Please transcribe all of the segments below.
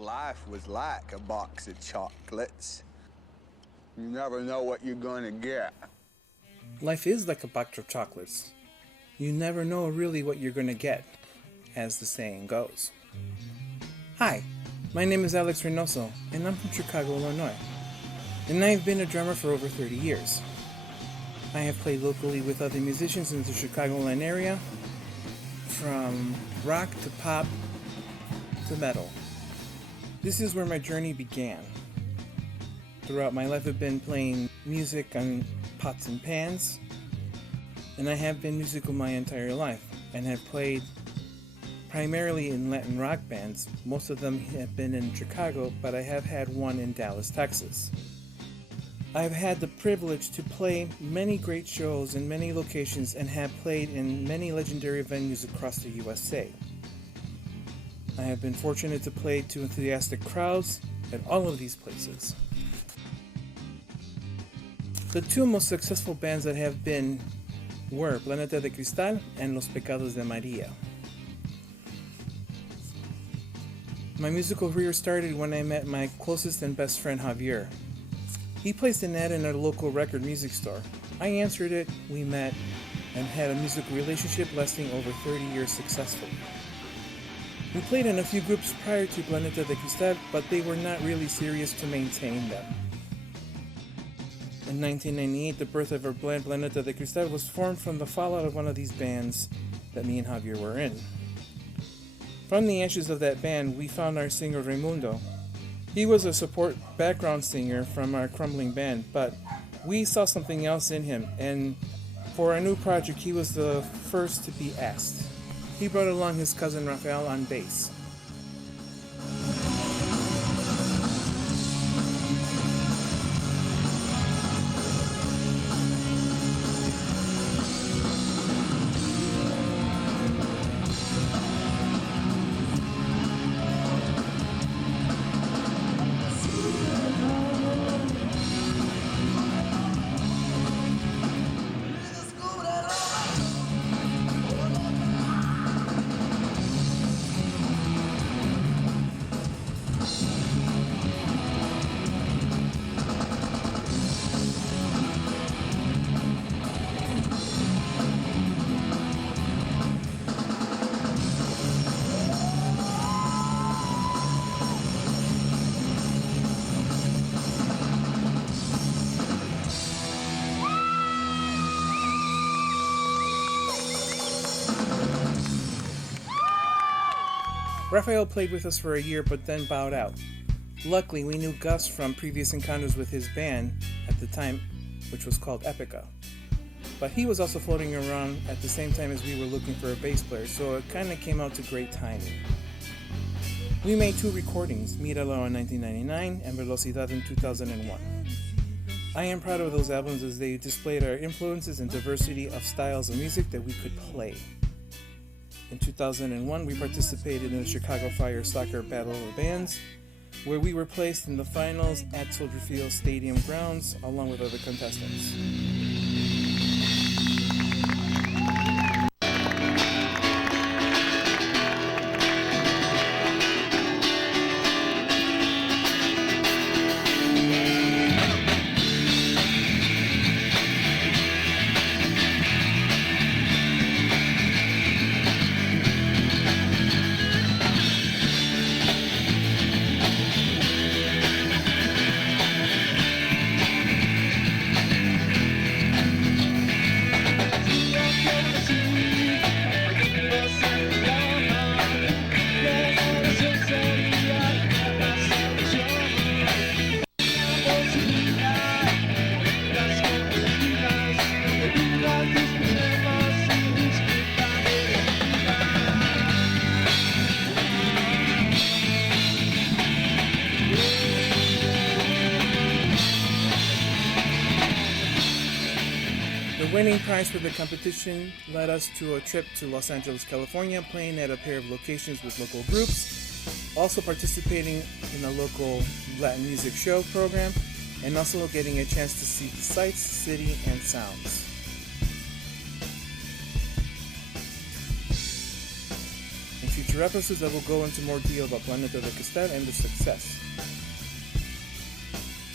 life was like a box of chocolates. You never know what you're gonna get. Life is like a box of chocolates. You never know really what you're gonna get, as the saying goes. Hi, my name is Alex Reynoso, and I'm from Chicago, Illinois. And I've been a drummer for over 30 years. I have played locally with other musicians in the Chicagoland area, from rock to pop to metal. This is where my journey began. Throughout my life, I've been playing music on pots and pans, and I have been musical my entire life, and have played primarily in Latin rock bands. Most of them have been in Chicago, but I have had one in Dallas, Texas. I've had the privilege to play many great shows in many locations and have played in many legendary venues across the USA. I have been fortunate to play to enthusiastic crowds at all of these places. The two most successful bands that have been were Planeta De Crystal and Los Pecados De Maria. My musical career started when I met my closest and best friend Javier. He placed an ad in a local record music store. I answered it, we met, and had a musical relationship lasting over 30 years successfully. We played in a few groups prior to Planeta De Crystal, but they were not really serious to maintain them. In 1998, the birth of our band Planeta De Crystal was formed from the fallout of one of these bands that me and Javier were in. From the ashes of that band, we found our singer Raymundo. He was a support background singer from our crumbling band, but we saw something else in him, and for our new project, he was the first to be asked. He brought along his cousin Rafael on bass. Rafael played with us for a year but then bowed out. Luckily, we knew Gus from previous encounters with his band at the time, which was called Epica. But he was also floating around at the same time as we were looking for a bass player, so it kind of came out to great timing. We made two recordings, Míralo in 1999 and Velocidad in 2001. I am proud of those albums as they displayed our influences and diversity of styles of music that we could play. In 2001, we participated in the Chicago Fire Soccer Battle of the Bands, where we were placed in the finals at Soldier Field Stadium grounds along with other contestants. The winning prize for the competition led us to a trip to Los Angeles, California, playing at a pair of locations with local groups, also participating in a local Latin music show program, and also getting a chance to see the sights, city, and sounds. In future episodes, I will go into more detail about Planeta De Crystal and the success.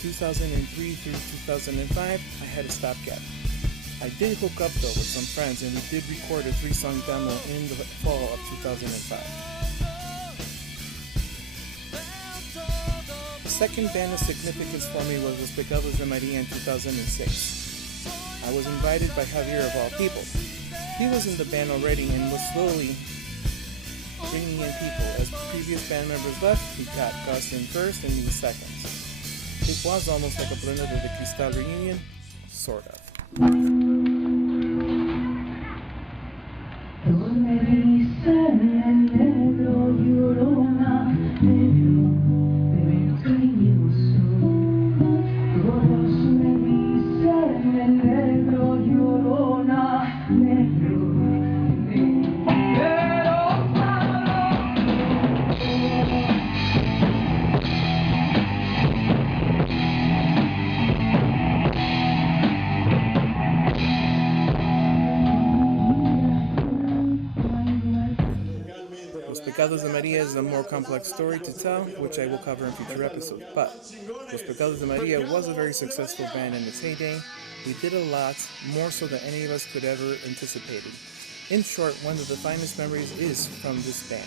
2003 through 2005, I had a stopgap. I did hook up though with some friends, and we did record a 3-song demo in the fall of 2005. The second band of significance for me was Pecados De Maria in 2006. I was invited by Javier of all people. He was in the band already and was slowly bringing in people. As previous band members left, he got Gus in first and me second. It was almost like a Planeta De Crystal reunion, sort of. Pecados De Maria is a more complex story to tell, which I will cover in future episodes, but Los Pecados De Maria was a very successful band in its heyday. We did a lot, more so than any of us could ever anticipated. In short, one of the finest memories is from this band.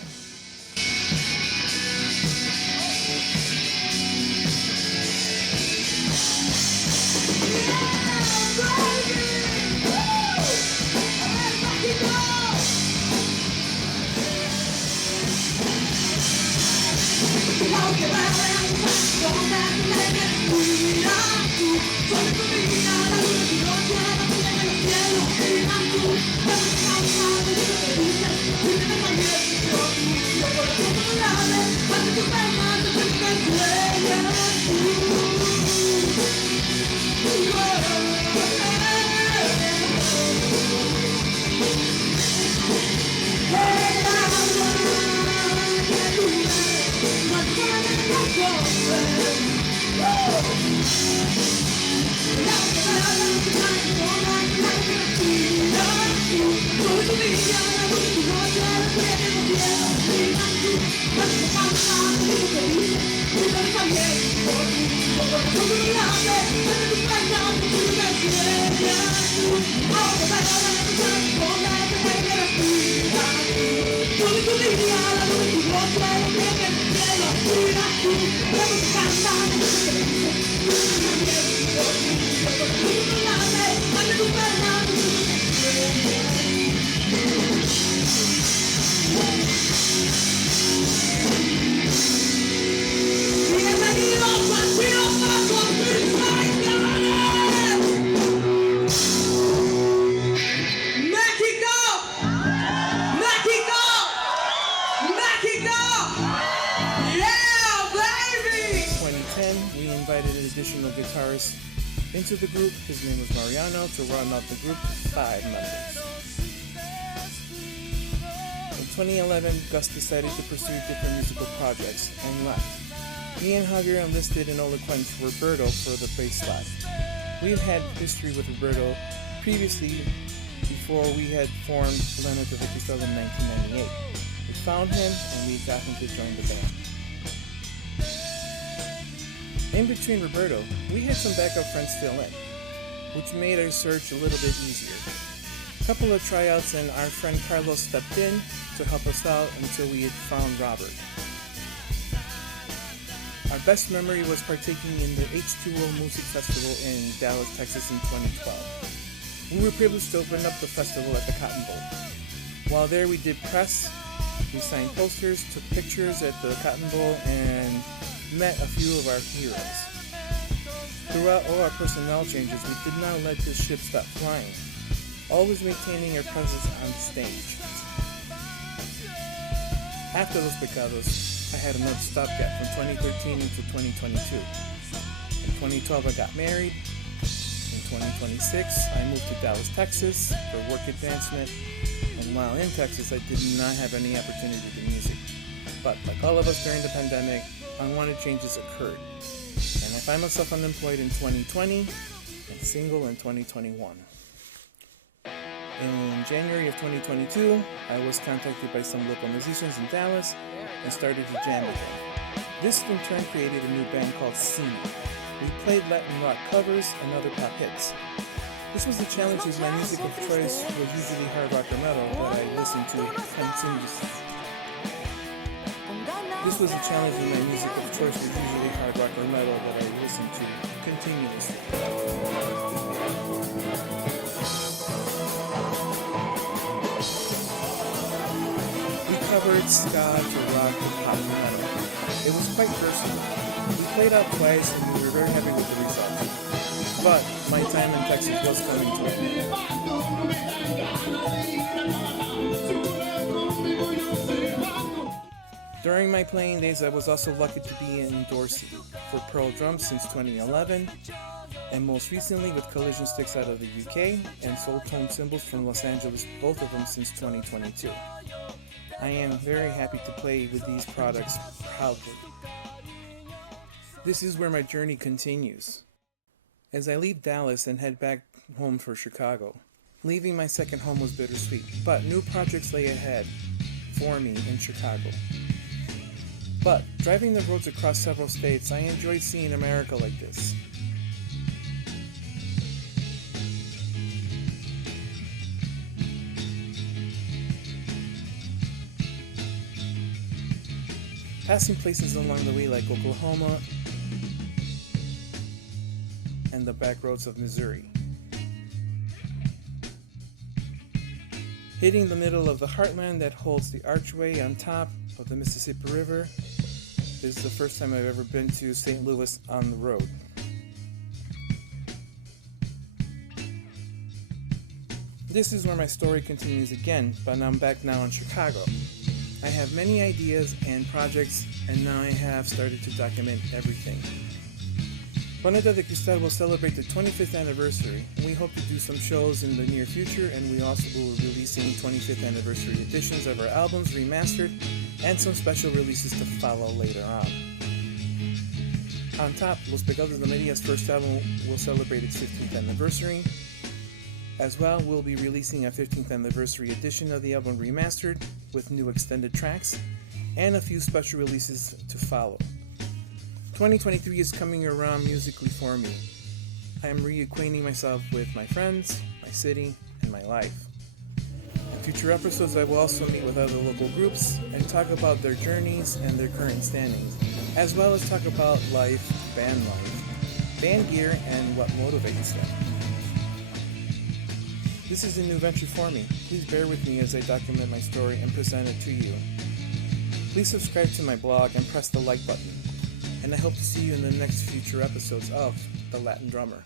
Guitarist into the group. His name was Mariano, to round out the group to 5 members. In 2011, Gus decided to pursue different musical projects and left. Me and Javier enlisted in Eloquent Roberto for the bass slot. We've had history with Roberto previously before we had formed Planeta De Crystal in 1998. We found him and we got him to join the band. In between Roberto, we had some backup friends still in, which made our search a little bit easier. A couple of tryouts and our friend Carlos stepped in to help us out until we had found Robert. Our best memory was partaking in the H2O Music Festival in Dallas, Texas in 2012. We were privileged to open up the festival at the Cotton Bowl. While there we did press, we signed posters, took pictures at the Cotton Bowl, and met a few of our heroes. Throughout all our personnel changes, we did not let this ship stop flying, always maintaining our presence on stage. After Los Pecados, I had another stopgap from 2013 into 2022. In 2012, I got married. In 2026, I moved to Dallas, Texas for work advancement, and while in Texas, I did not have any opportunity to do music. But like all of us during the pandemic, unwanted changes occurred, and I find myself unemployed in 2020 and single in 2021. In January of 2022, I was contacted by some local musicians in Dallas and started to jam with them. This in turn created a new band called Cena. We played Latin rock covers and other pop hits. This was the challenge as my music of choice was usually hard rock or metal that I listened to continuously. This was the challenge as my music of choice was usually hard rock or metal that I listened to continuously. We covered ska to rock to pop and metal. It was quite versatile. We played out twice and we were very happy with the result. But my time in Texas was coming to an end. During my playing days, I was also lucky to be in Dorsey for Pearl Drums since 2011, and most recently with Collision Sticks out of the UK and Soul Tone Cymbals from Los Angeles, both of them since 2022. I am very happy to play with these products proudly. This is where my journey continues. As I leave Dallas and head back home for Chicago, leaving my second home was bittersweet, but new projects lay ahead for me in Chicago. But driving the roads across several states, I enjoyed seeing America like this. Passing places along the way like Oklahoma and the back roads of Missouri. Hitting the middle of the heartland that holds the archway on top of the Mississippi River. This is the first time I've ever been to St. Louis on the road. This is where my story continues again, but I'm back now in Chicago. I have many ideas and projects, and now I have started to document everything. Planeta De Crystal will celebrate the 25th anniversary, and we hope to do some shows in the near future, and we also will be releasing 25th anniversary editions of our albums remastered, and some special releases to follow later on. On top, Pecados De Maria's first album will celebrate its 15th anniversary. As well, we'll be releasing a 15th anniversary edition of the album remastered with new extended tracks, and a few special releases to follow. 2023 is coming around musically for me. I am reacquainting myself with my friends, my city, and my life. In future episodes, I will also meet with other local groups and talk about their journeys and their current standings, as well as talk about life, band gear, and what motivates them. This is a new venture for me. Please bear with me as I document my story and present it to you. Please subscribe to my blog and press the like button. And I hope to see you in the next future episodes of The Latin Drummer.